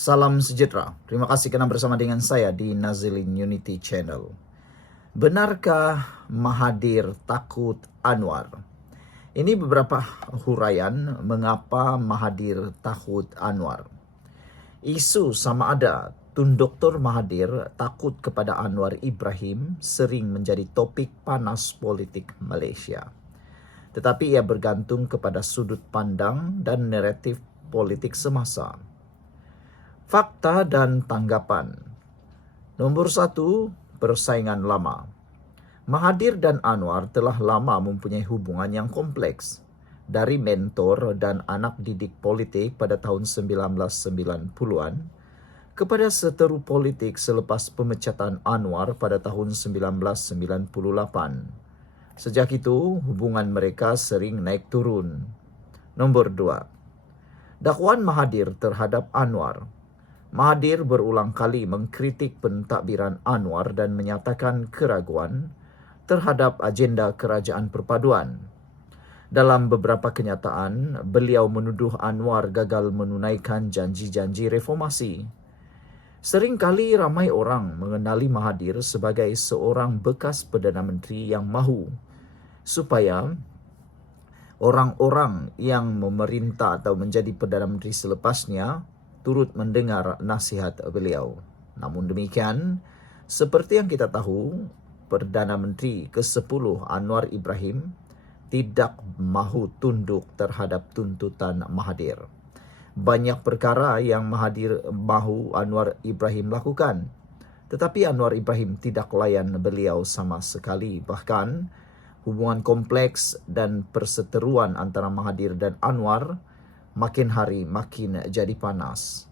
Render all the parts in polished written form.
Salam sejahtera. Terima kasih kerana bersama dengan saya di Nazilin Unity Channel. Benarkah Mahathir takut Anwar? Ini beberapa huraian mengapa Mahathir takut Anwar. Isu sama ada Tun Dr. Mahathir takut kepada Anwar Ibrahim sering menjadi topik panas politik Malaysia. Tetapi ia bergantung kepada sudut pandang dan naratif politik semasa. Fakta dan tanggapan. Nombor 1, persaingan lama. Mahathir dan Anwar telah lama mempunyai hubungan yang kompleks. Dari mentor dan anak didik politik pada tahun 1990-an kepada seteru politik selepas pemecatan Anwar pada tahun 1998. Sejak itu, hubungan mereka sering naik turun. Nombor 2, dakwaan Mahathir terhadap Anwar. Mahathir berulang kali mengkritik pentadbiran Anwar dan menyatakan keraguan terhadap agenda kerajaan perpaduan. Dalam beberapa kenyataan, beliau menuduh Anwar gagal menunaikan janji-janji reformasi. Seringkali ramai orang mengenali Mahathir sebagai seorang bekas Perdana Menteri yang mahu supaya orang-orang yang memerintah atau menjadi Perdana Menteri selepasnya turut mendengar nasihat beliau. Namun demikian, seperti yang kita tahu, Perdana Menteri ke-10 Anwar Ibrahim tidak mahu tunduk terhadap tuntutan Mahathir. Banyak perkara yang Mahathir mahu Anwar Ibrahim lakukan, tetapi Anwar Ibrahim tidak layan beliau sama sekali. Bahkan, hubungan kompleks dan perseteruan antara Mahathir dan Anwar makin hari makin jadi panas.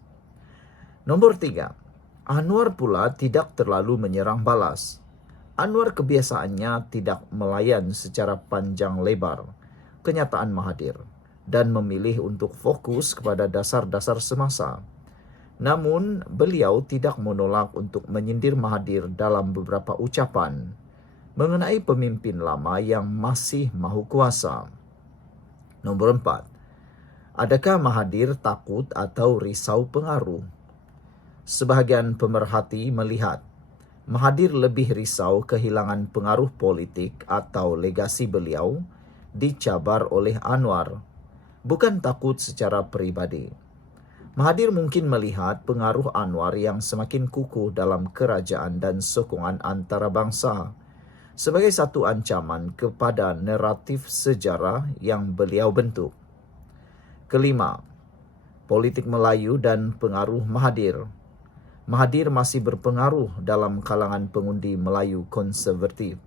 Nombor 3, Anwar pula tidak terlalu menyerang balas. Anwar kebiasaannya tidak melayan secara panjang lebar kenyataan Mahathir dan memilih untuk fokus kepada dasar-dasar semasa. Namun, beliau tidak menolak untuk menyindir Mahathir dalam beberapa ucapan mengenai pemimpin lama yang masih mahu kuasa. Nombor 4, adakah Mahathir takut atau risau pengaruh? Sebahagian pemerhati melihat Mahathir lebih risau kehilangan pengaruh politik atau legasi beliau dicabar oleh Anwar, bukan takut secara peribadi. Mahathir mungkin melihat pengaruh Anwar yang semakin kukuh dalam kerajaan dan sokongan antarabangsa sebagai satu ancaman kepada naratif sejarah yang beliau bentuk. Kelima, politik Melayu dan pengaruh Mahathir. Mahathir masih berpengaruh dalam kalangan pengundi Melayu konservatif.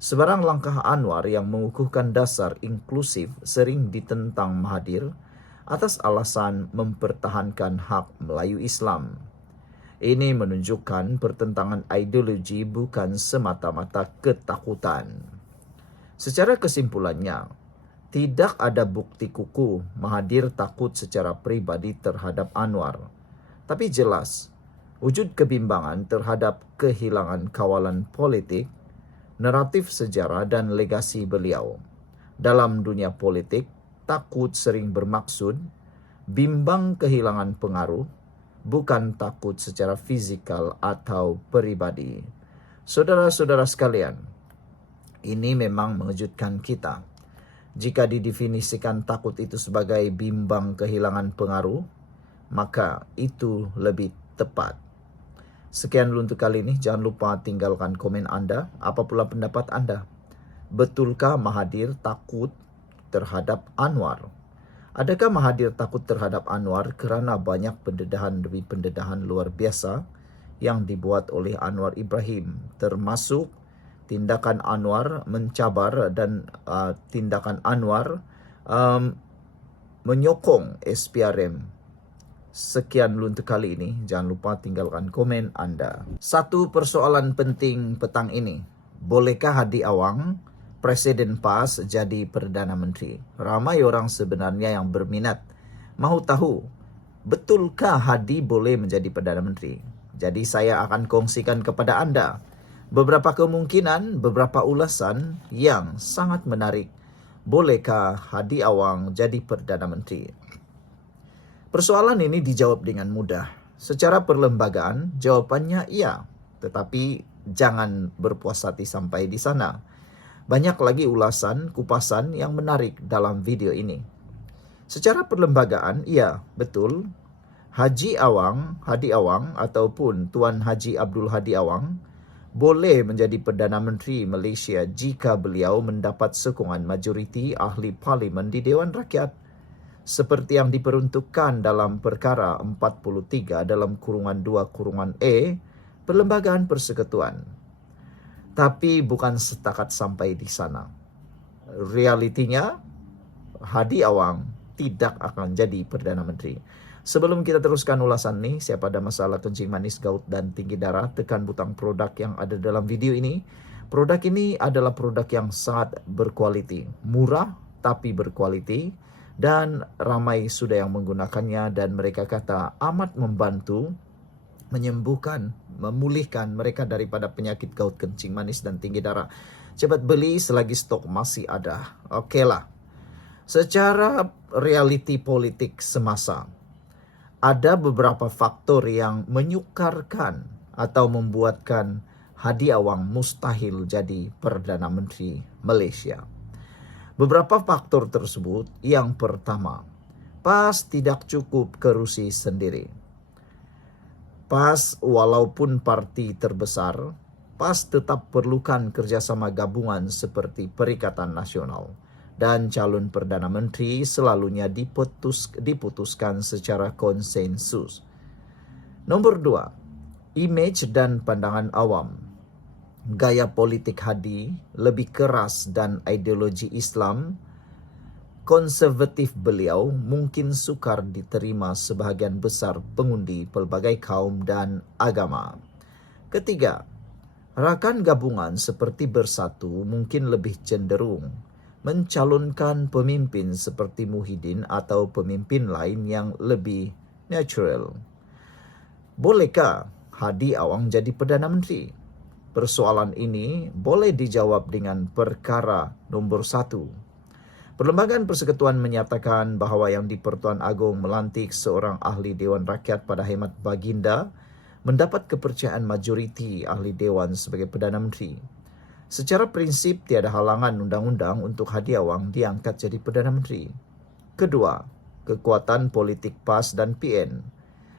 Sebarang langkah Anwar yang mengukuhkan dasar inklusif sering ditentang Mahathir atas alasan mempertahankan hak Melayu Islam. Ini menunjukkan pertentangan ideologi bukan semata-mata ketakutan. Secara kesimpulannya, tidak ada bukti kukuh Mahathir takut secara pribadi terhadap Anwar. Tapi jelas, wujud kebimbangan terhadap kehilangan kawalan politik, naratif sejarah dan legasi beliau. Dalam dunia politik, takut sering bermaksud bimbang kehilangan pengaruh, bukan takut secara fizikal atau peribadi. Saudara-saudara sekalian, ini memang mengejutkan kita. Jika didefinisikan takut itu sebagai bimbang kehilangan pengaruh, maka itu lebih tepat. Sekian dulu untuk kali ini. Jangan lupa tinggalkan komen anda. Apa pula pendapat anda? Betulkah Mahathir takut terhadap Anwar? Adakah Mahathir takut terhadap Anwar kerana banyak pendedahan demi pendedahan luar biasa yang dibuat oleh Anwar Ibrahim, termasuk tindakan Anwar mencabar dan tindakan Anwar menyokong SPRM. Sekian dulu untuk kali ini. Jangan lupa tinggalkan komen anda. Satu persoalan penting petang ini. Bolehkah Hadi Awang, Presiden PAS, jadi Perdana Menteri? Ramai orang sebenarnya yang berminat mahu tahu, betulkah Hadi boleh menjadi Perdana Menteri? Jadi saya akan kongsikan kepada anda beberapa kemungkinan, beberapa ulasan yang sangat menarik. Bolehkah Hadi Awang jadi Perdana Menteri? Persoalan ini dijawab dengan mudah. Secara perlembagaan, jawabannya iya. Tetapi jangan berpuas hati sampai di sana. Banyak lagi ulasan, kupasan yang menarik dalam video ini. Secara perlembagaan, iya, betul. Hadi Awang ataupun Tuan Haji Abdul Hadi Awang boleh menjadi Perdana Menteri Malaysia jika beliau mendapat sokongan majoriti ahli parlimen di Dewan Rakyat seperti yang diperuntukkan dalam perkara 43 dalam kurungan 2 kurungan E Perlembagaan Persekutuan. Tapi bukan setakat sampai di sana. Realitinya, Hadi Awang tidak akan jadi Perdana Menteri. Sebelum kita teruskan ulasan ini, siapa ada masalah kencing manis, gout, dan tinggi darah, tekan butang produk yang ada dalam video ini. Produk ini adalah produk yang sangat berkualiti, murah tapi berkualiti, dan ramai sudah yang menggunakannya dan mereka kata amat membantu menyembuhkan, memulihkan mereka daripada penyakit gout, kencing manis, dan tinggi darah. Cepat beli selagi stok masih ada. Okeylah. Secara realiti politik semasa, ada beberapa faktor yang menyukarkan atau membuatkan Hadi Awang mustahil jadi Perdana Menteri Malaysia. Beberapa faktor tersebut, yang pertama, PAS tidak cukup kerusi sendiri. PAS walaupun parti terbesar, PAS tetap perlukan kerjasama gabungan seperti Perikatan Nasional. Dan calon Perdana Menteri selalunya diputuskan secara konsensus. Nombor 2, imej dan pandangan awam. Gaya politik Hadi lebih keras dan ideologi Islam konservatif beliau mungkin sukar diterima sebahagian besar pengundi pelbagai kaum dan agama. Ketiga, rakan gabungan seperti Bersatu mungkin lebih cenderung mencalonkan pemimpin seperti Muhyiddin atau pemimpin lain yang lebih natural. Bolehkah Hadi Awang jadi Perdana Menteri? Persoalan ini boleh dijawab dengan perkara nombor 1. Perlembagaan Persekutuan menyatakan bahawa Yang di-Pertuan Agong melantik seorang ahli Dewan Rakyat pada khidmat baginda mendapat kepercayaan majoriti ahli Dewan sebagai Perdana Menteri. Secara prinsip, tiada halangan undang-undang untuk Hadi Awang diangkat jadi Perdana Menteri. Kedua, kekuatan politik PAS dan PN.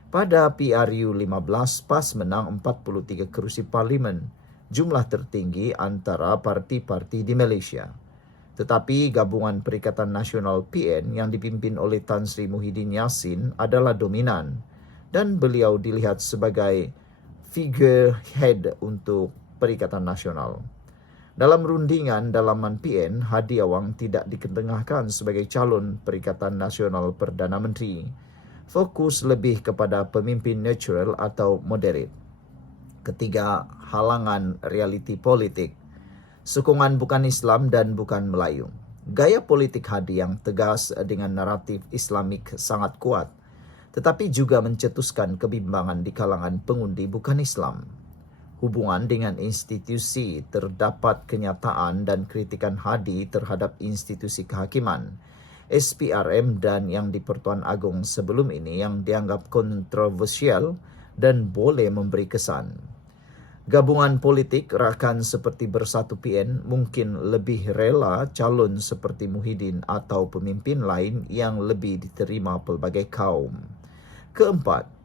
Pada PRU 15, PAS menang 43 kerusi parlimen, jumlah tertinggi antara parti-parti di Malaysia. Tetapi gabungan Perikatan Nasional PN yang dipimpin oleh Tan Sri Muhyiddin Yassin adalah dominan dan beliau dilihat sebagai figurehead untuk Perikatan Nasional. Dalam rundingan dalaman PN, Hadi Awang tidak diketengahkan sebagai calon Perikatan Nasional Perdana Menteri. Fokus lebih kepada pemimpin natural atau moderate. Ketiga, halangan realiti politik. Sokongan bukan Islam dan bukan Melayu. Gaya politik Hadi yang tegas dengan naratif Islamik sangat kuat, tetapi juga mencetuskan kebimbangan di kalangan pengundi bukan Islam. Hubungan dengan institusi, terdapat kenyataan dan kritikan Hadi terhadap institusi kehakiman, SPRM dan Yang di-Pertuan Agong sebelum ini yang dianggap kontroversial dan boleh memberi kesan. Gabungan politik rakan seperti Bersatu PN mungkin lebih rela calon seperti Muhyiddin atau pemimpin lain yang lebih diterima pelbagai kaum. Keempat,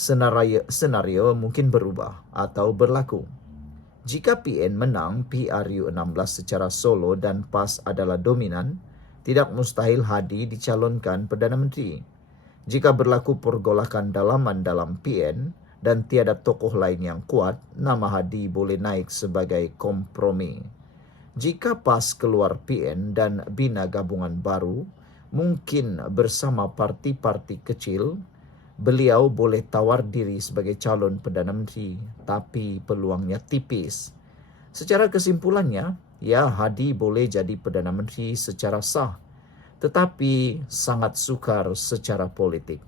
senario mungkin berubah atau berlaku. Jika PN menang PRU 16 secara solo dan PAS adalah dominan, tidak mustahil Hadi dicalonkan Perdana Menteri. Jika berlaku pergolakan dalaman dalam PN dan tiada tokoh lain yang kuat, nama Hadi boleh naik sebagai kompromi. Jika PAS keluar PN dan bina gabungan baru, mungkin bersama parti-parti kecil, beliau boleh tawar diri sebagai calon Perdana Menteri, tapi peluangnya tipis. Secara kesimpulannya, ya Hadi boleh jadi Perdana Menteri secara sah, tetapi sangat sukar secara politik.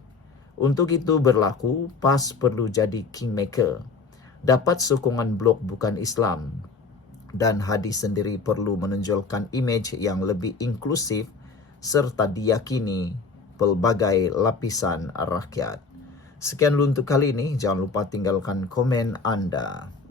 Untuk itu berlaku, PAS perlu jadi kingmaker, dapat sokongan blok bukan Islam, dan Hadi sendiri perlu menonjolkan imej yang lebih inklusif serta diyakini pelbagai lapisan rakyat. Sekian dulu untuk kali ini. Jangan lupa tinggalkan komen Anda.